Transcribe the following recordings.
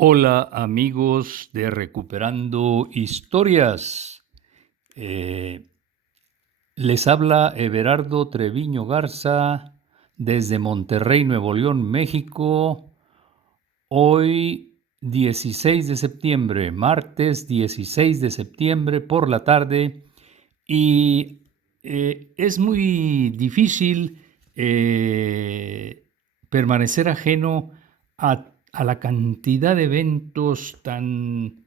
Hola amigos de Recuperando Historias. Eh, Les habla Everardo Treviño Garza desde Monterrey, Nuevo León, México. Hoy 16 de septiembre, martes 16 de septiembre por la tarde. Y es muy difícil permanecer ajeno a la cantidad de eventos tan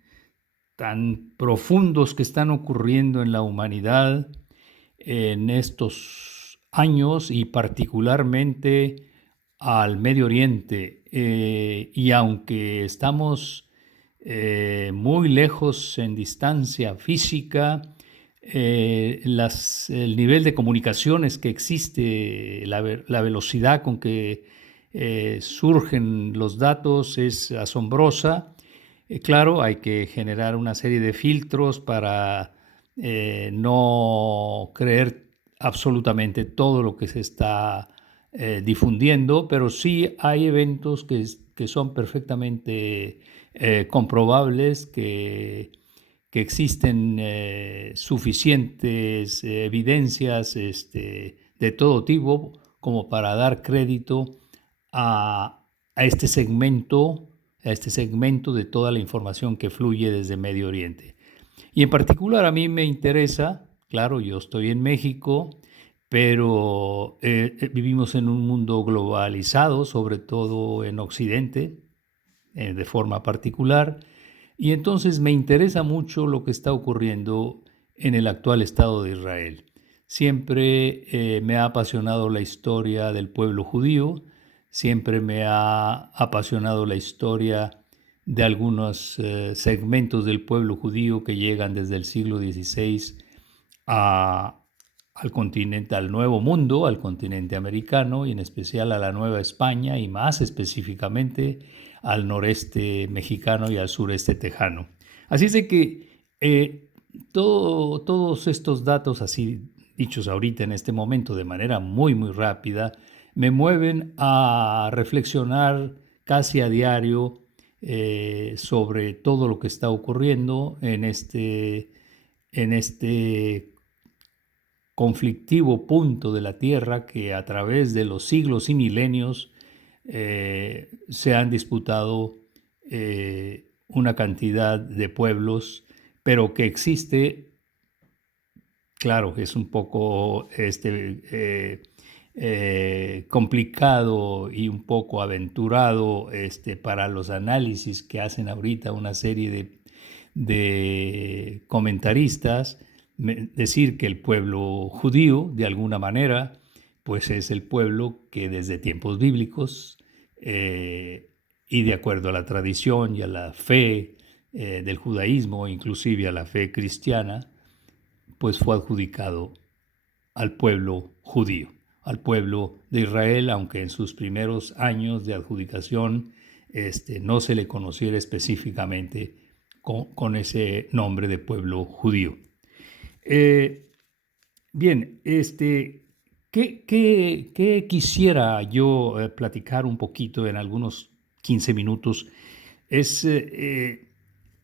profundos que están ocurriendo en la humanidad en estos años y particularmente al Medio Oriente. Y aunque estamos muy lejos en distancia física, el nivel de comunicaciones que existe, la velocidad con que surgen los datos es asombrosa. Claro, hay que generar una serie de filtros para no creer absolutamente todo lo que se está difundiendo, pero sí hay eventos que son perfectamente comprobables, que existen suficientes evidencias de todo tipo como para dar crédito a este segmento, a este segmento de toda la información que fluye desde Medio Oriente. Y en particular a mí me interesa, claro, yo estoy en México, pero vivimos en un mundo globalizado, sobre todo en Occidente, de forma particular, y entonces me interesa mucho lo que está ocurriendo en el actual Estado de Israel. Siempre me ha apasionado la historia del pueblo judío, siempre me ha apasionado la historia de algunos segmentos del pueblo judío que llegan desde el siglo XVI a, al continente, al Nuevo Mundo, al continente americano y en especial a la Nueva España y más específicamente al noreste mexicano y al sureste tejano. Así es de que todos estos datos así dichos ahorita en este momento de manera muy rápida me mueven a reflexionar casi a diario sobre todo lo que está ocurriendo en este conflictivo punto de la Tierra que a través de los siglos y milenios se han disputado una cantidad de pueblos, pero que existe, claro, es un poco complicado y un poco aventurado para los análisis que hacen ahorita una serie de comentaristas, decir que el pueblo judío, de alguna manera, pues es el pueblo que desde tiempos bíblicos y de acuerdo a la tradición y a la fe del judaísmo, inclusive a la fe cristiana, pues fue adjudicado al pueblo judío, al pueblo de Israel, aunque en sus primeros años de adjudicación no se le conociera específicamente con ese nombre de pueblo judío. Eh, Bien, ¿qué quisiera yo platicar un poquito en algunos 15 minutos? Es,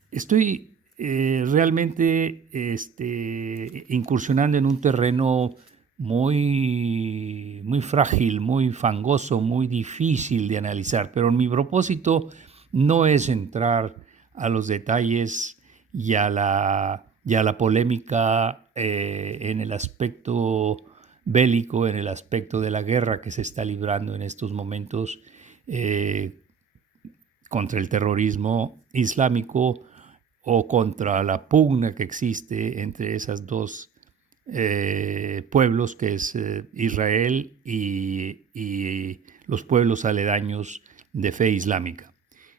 Estoy realmente incursionando en un terreno muy frágil, muy fangoso, muy difícil de analizar, pero mi propósito no es entrar a los detalles y a la polémica en el aspecto bélico, en el aspecto de la guerra que se está librando en estos momentos eh, contra el terrorismo islámico o contra la pugna que existe entre esas dos pueblos, que es Israel y los pueblos aledaños de fe islámica.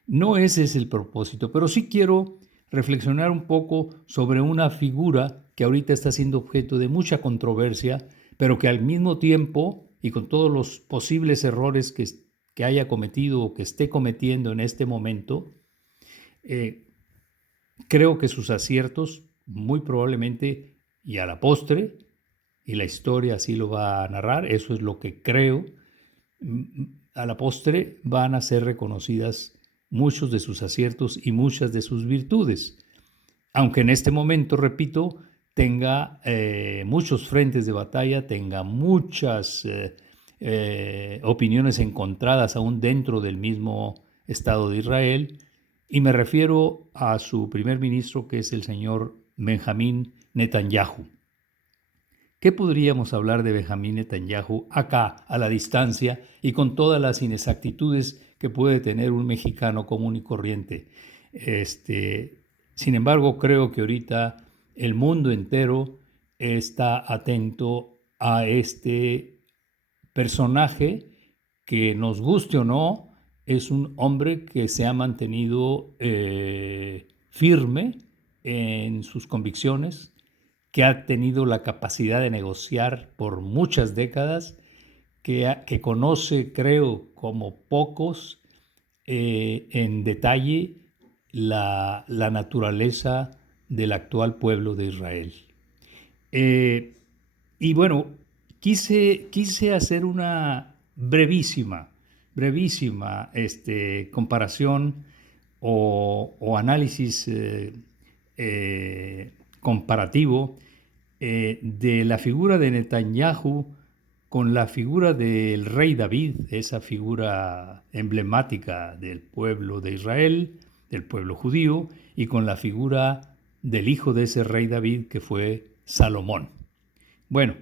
No ese es el propósito, pero sí quiero reflexionar un poco sobre una figura que ahorita está siendo objeto de mucha controversia, pero que al mismo tiempo, y con todos los posibles errores que haya cometido o que esté cometiendo en este momento, eh, creo que sus aciertos muy probablemente y a la postre, y la historia así lo va a narrar, eso es lo que creo, a la postre van a ser reconocidas muchos de sus aciertos y muchas de sus virtudes. Aunque en este momento, repito, tenga muchos frentes de batalla, tenga muchas opiniones encontradas aún dentro del mismo Estado de Israel, y me refiero a su primer ministro, que es el señor Benjamín Netanyahu. ¿Qué podríamos hablar de Benjamín Netanyahu acá, a la distancia, y con todas las inexactitudes que puede tener un mexicano común y corriente? Sin embargo, creo que ahorita el mundo entero está atento a este personaje que, nos guste o no, es un hombre que se ha mantenido firme en sus convicciones, que ha tenido la capacidad de negociar por muchas décadas, que conoce, creo, como pocos, en detalle la naturaleza del actual pueblo de Israel. Y bueno, quise hacer una brevísima comparación o análisis comparativo de la figura de Netanyahu con la figura del rey David, esa figura emblemática del pueblo de Israel, del pueblo judío, y con la figura del hijo de ese rey David, que fue Salomón. Bueno,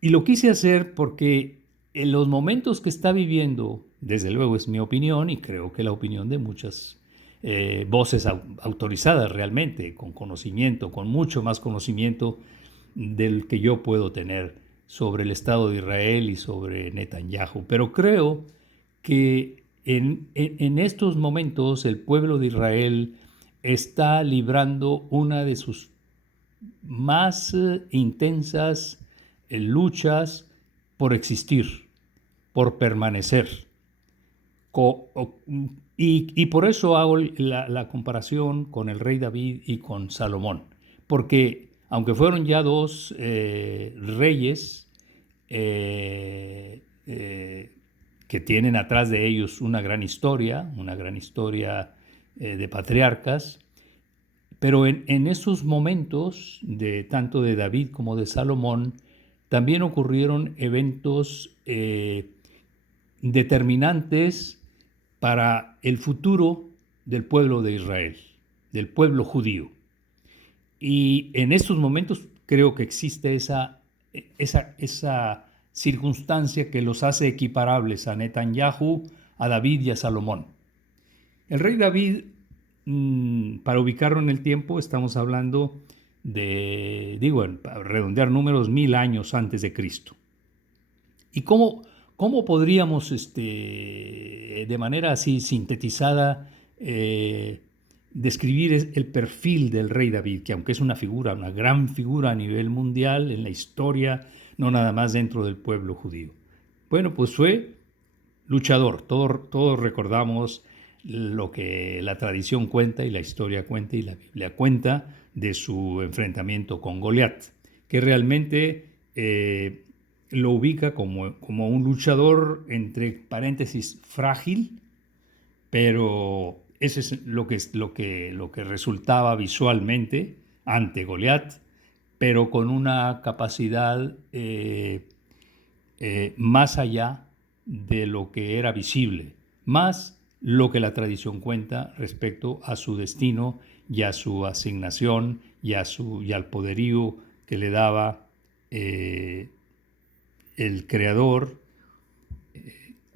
y lo quise hacer porque en los momentos que está viviendo, desde luego es mi opinión y creo que la opinión de muchas voces autorizadas realmente, con conocimiento, con mucho más conocimiento del que yo puedo tener sobre el Estado de Israel y sobre Netanyahu. Pero creo que en estos momentos el pueblo de Israel está librando una de sus más intensas luchas por existir, por permanecer. Y por eso hago la comparación con el rey David y con Salomón, porque aunque fueron ya dos reyes que tienen atrás de ellos una gran historia de patriarcas, pero en esos momentos, tanto de David como de Salomón, también ocurrieron eventos determinantes para el futuro del pueblo de Israel, del pueblo judío. Y en estos momentos creo que existe esa circunstancia que los hace equiparables a Netanyahu, a David y a Salomón. El rey David, para ubicarlo en el tiempo, estamos hablando de, para redondear números, 1000 años antes de Cristo. ¿Y cómo podríamos, de manera así sintetizada, describir el perfil del rey David, que aunque es una gran figura a nivel mundial en la historia, no nada más dentro del pueblo judío? Bueno, pues fue luchador. Todos recordamos lo que la tradición cuenta y la historia cuenta y la Biblia cuenta de su enfrentamiento con Goliat, que realmente lo ubica como un luchador, entre paréntesis, frágil, pero eso es lo que resultaba visualmente ante Goliat, pero con una capacidad más allá de lo que era visible, más lo que la tradición cuenta respecto a su destino y a su asignación y al poderío que le daba el Creador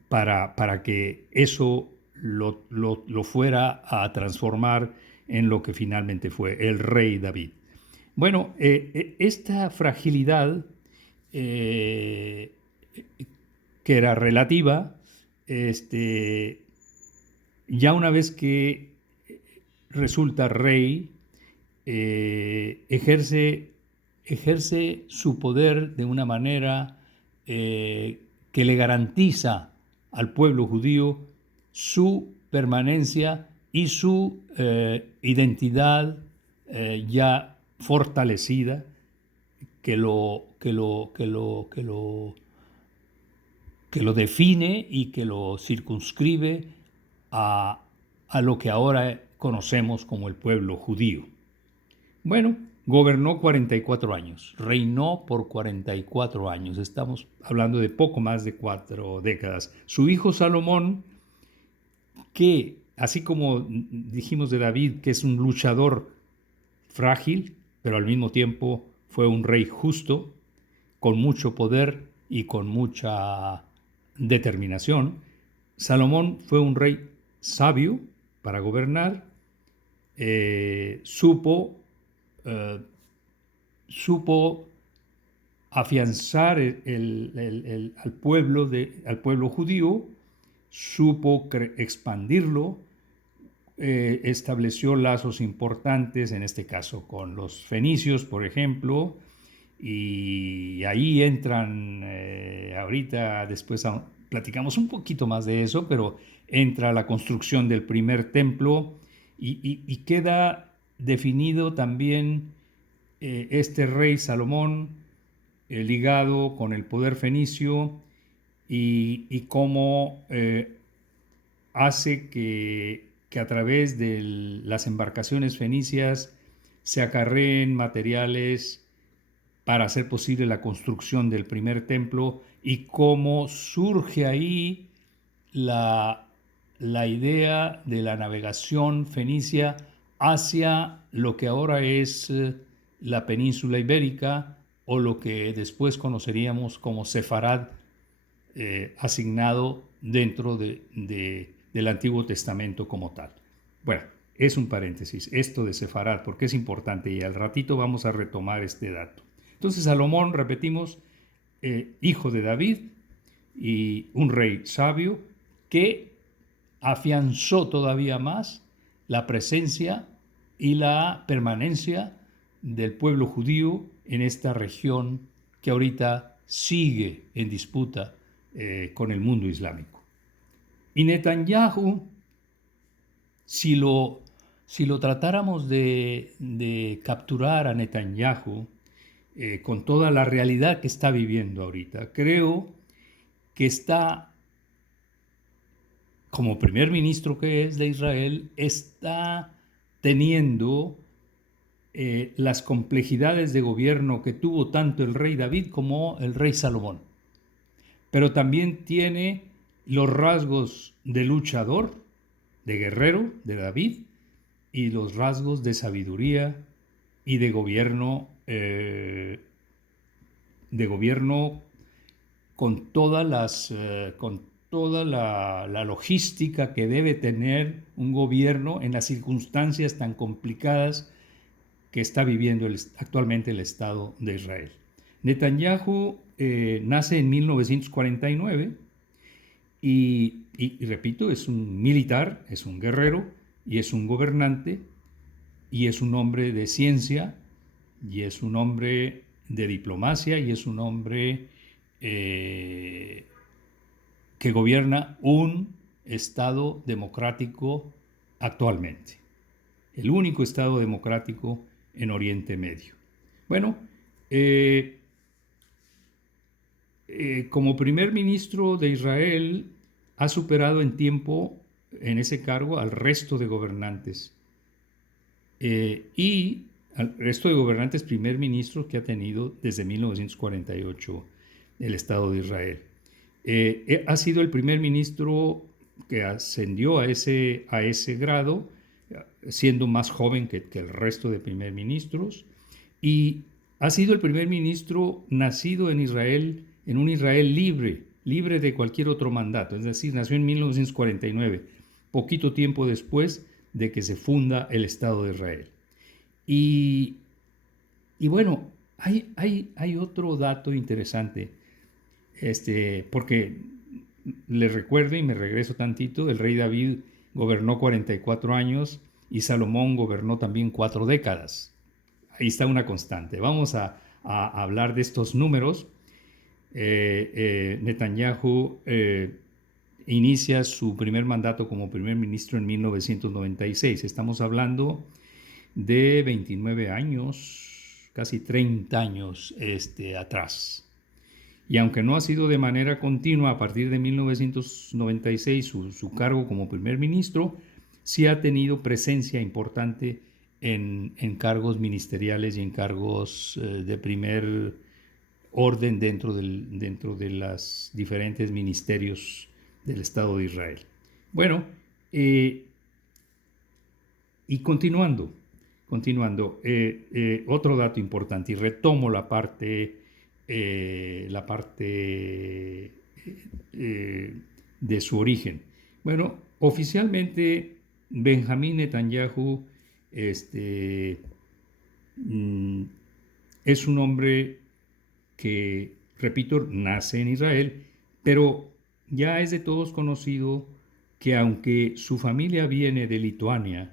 para que eso lo fuera a transformar en lo que finalmente fue el rey David. Bueno, esta fragilidad que era relativa, ya una vez que resulta rey, ejerce su poder de una manera que le garantiza al pueblo judío su permanencia y su identidad ya fortalecida, que lo define y que lo circunscribe a, a lo que ahora conocemos como el pueblo judío. Bueno, gobernó 44 años, reinó por 44 años, estamos hablando de poco más de 4 décadas. Su hijo Salomón, que así como dijimos de David, que es un luchador frágil, pero al mismo tiempo fue un rey justo, con mucho poder y con mucha determinación, Salomón fue un rey sabio para gobernar, supo eh, supo afianzar al pueblo judío, supo expandirlo, estableció lazos importantes, en este caso con los fenicios, por ejemplo, y ahí entran, ahorita después platicamos un poquito más de eso, pero entra la construcción del primer templo y queda definido también este rey Salomón ligado con el poder fenicio y cómo hace que a través de las embarcaciones fenicias se acarreen materiales para hacer posible la construcción del primer templo y cómo surge ahí la, la idea de la navegación fenicia hacia lo que ahora es la península ibérica o lo que después conoceríamos como Sefarad, asignado dentro del Antiguo Testamento como tal. Bueno, es un paréntesis esto de Sefarad porque es importante y al ratito vamos a retomar este dato. Entonces Salomón, repetimos, hijo de David y un rey sabio que afianzó todavía más la presencia y la permanencia del pueblo judío en esta región que ahorita sigue en disputa con el mundo islámico. Y Netanyahu, si lo, si lo tratáramos de capturar a Netanyahu con toda la realidad que está viviendo ahorita, creo que está, como primer ministro que es de Israel, está teniendo las complejidades de gobierno que tuvo tanto el rey David como el rey Salomón. Pero también tiene los rasgos de luchador, de guerrero, de David, y los rasgos de sabiduría y de gobierno con con toda la logística que debe tener un gobierno en las circunstancias tan complicadas que está viviendo actualmente el Estado de Israel. Netanyahu nace en 1949 y repito, es un militar, es un guerrero y es un gobernante y es un hombre de ciencia y es un hombre de diplomacia y es un hombre que gobierna un Estado democrático actualmente, el único Estado democrático en Oriente Medio. Bueno, como primer ministro de Israel ha superado en tiempo en ese cargo al resto de gobernantes y al resto de gobernantes primer ministros que ha tenido desde 1948 el Estado de Israel. Ha sido el primer ministro que ascendió a ese grado, siendo más joven que el resto de primer ministros, y ha sido el primer ministro nacido en Israel, en un Israel libre, libre de cualquier otro mandato, es decir, nació en 1949, poquito tiempo después de que se funda el Estado de Israel. Y, y bueno, hay otro dato interesante, porque les recuerdo y me regreso tantito, el rey David gobernó 44 años y Salomón gobernó también 4 décadas. Ahí está una constante. Vamos a hablar de estos números. Netanyahu inicia su primer mandato como primer ministro en 1996. Estamos hablando de 29 años, casi 30 años atrás. y aunque no ha sido de manera continua a partir de 1996 su cargo como primer ministro, sí ha tenido presencia importante en cargos ministeriales y en cargos de primer orden dentro de los diferentes ministerios del Estado de Israel. Bueno, y continuando, otro dato importante, y retomo la parte de su origen. Bueno, oficialmente Benjamín Netanyahu este, es un hombre que, repito, nace en Israel, pero ya es de todos conocido que aunque su familia viene de Lituania,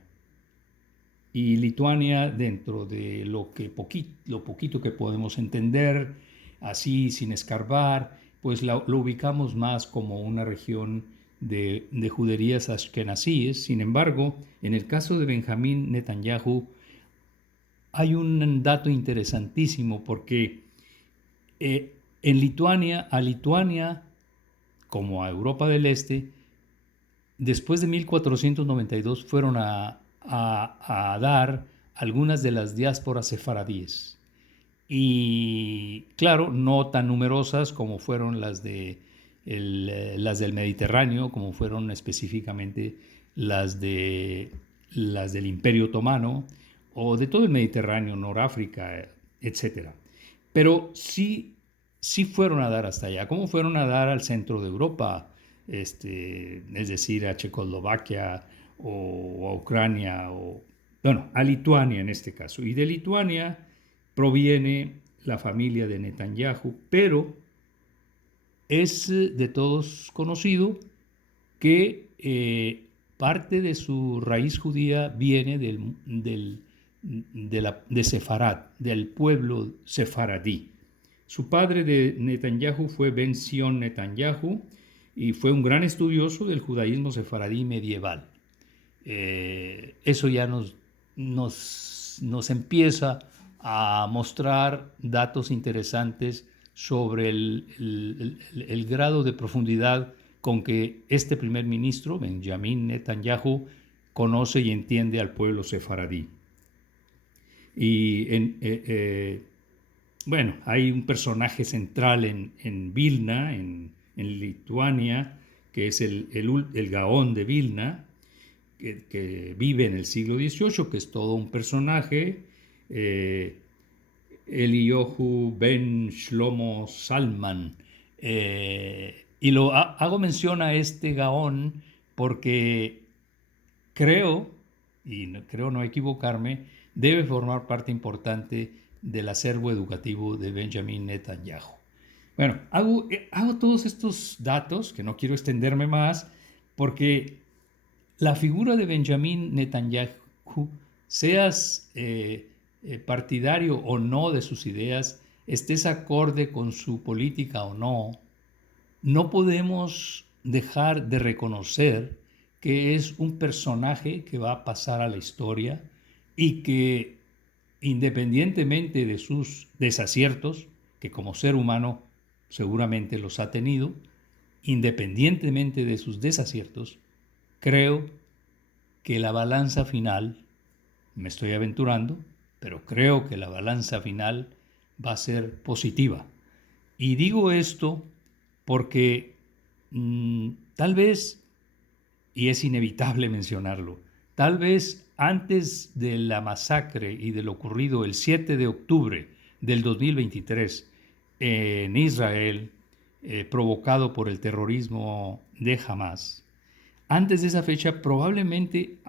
y Lituania, dentro de lo poquito que podemos entender, así sin escarbar, pues lo ubicamos más como una región de juderías ashkenazíes. Sin embargo, en el caso de Benjamín Netanyahu, hay un dato interesantísimo porque en Lituania, a Lituania, como a Europa del Este, después de 1492 fueron a dar algunas de las diásporas sefaradíes. Y claro, no tan numerosas como fueron las las del Mediterráneo, como fueron específicamente las del Imperio Otomano o de todo el Mediterráneo, Noráfrica, etcétera. Pero sí fueron a dar hasta allá. ¿Cómo fueron a dar al centro de Europa? Es decir, a Checoslovaquia o a Ucrania, bueno, a Lituania en este caso. Y de Lituania proviene la familia de Netanyahu, pero es de todos conocido que parte de su raíz judía viene de Sefarad, del pueblo sefaradí. Su padre de Netanyahu fue Ben Zion Netanyahu y fue un gran estudioso del judaísmo sefaradí medieval. Eso ya nos empieza a mostrar datos interesantes sobre el grado de profundidad con que este primer ministro, Benjamín Netanyahu, conoce y entiende al pueblo sefaradí. Y bueno, hay un personaje central en Vilna, en Lituania, que es el Gaón de Vilna, que vive en el siglo XVIII, que es todo un personaje, Eliyahu ben Shlomo Salman. Y hago mención a este Gaón porque creo, y creo no equivocarme, debe formar parte importante del acervo educativo de Benjamín Netanyahu. Bueno, hago todos estos datos, que no quiero extenderme más, porque la figura de Benjamín Netanyahu, seas partidario o no de sus ideas, estés acorde con su política o no podemos dejar de reconocer que es un personaje que va a pasar a la historia y que, independientemente de sus desaciertos, que como ser humano seguramente los ha tenido, independientemente de sus desaciertos, creo que la balanza final, me estoy aventurando, pero creo que la balanza final va a ser positiva. Y digo esto porque tal vez, y es inevitable mencionarlo, tal vez antes de la masacre y de lo ocurrido el 7 de octubre del 2023 en Israel, provocado por el terrorismo de Hamas, antes de esa fecha probablemente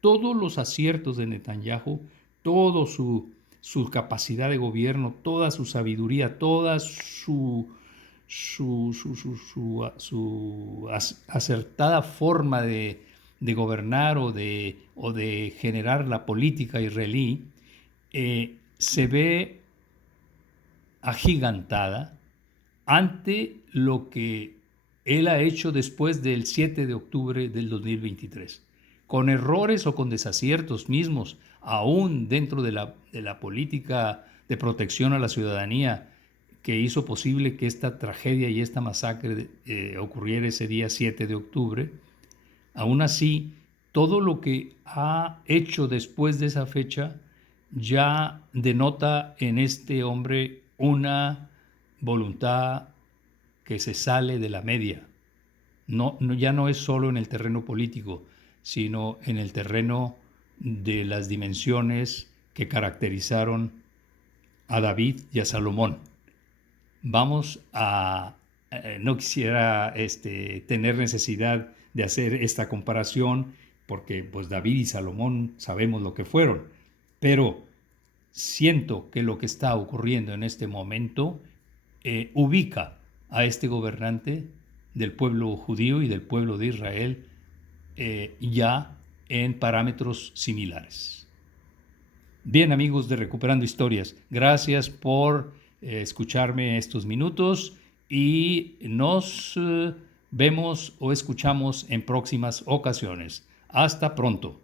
todos los aciertos de Netanyahu, toda su capacidad de gobierno, toda su sabiduría, toda su acertada forma de gobernar o de generar la política israelí, se ve agigantada ante lo que él ha hecho después del 7 de octubre del 2023. Con errores o con desaciertos mismos, aún dentro de la política de protección a la ciudadanía, que hizo posible que esta tragedia y esta masacre ocurriera ese día 7 de octubre. Aún así, todo lo que ha hecho después de esa fecha ya denota en este hombre una voluntad que se sale de la media. Ya no es solo en el terreno político, sino en el terreno de las dimensiones que caracterizaron a David y a Salomón. No quisiera tener necesidad de hacer esta comparación, porque pues David y Salomón sabemos lo que fueron, pero siento que lo que está ocurriendo en este momento ubica a este gobernante del pueblo judío y del pueblo de Israel ya en parámetros similares. Bien, amigos de Recuperando Historias, gracias por escucharme estos minutos y nos vemos o escuchamos en próximas ocasiones. Hasta pronto.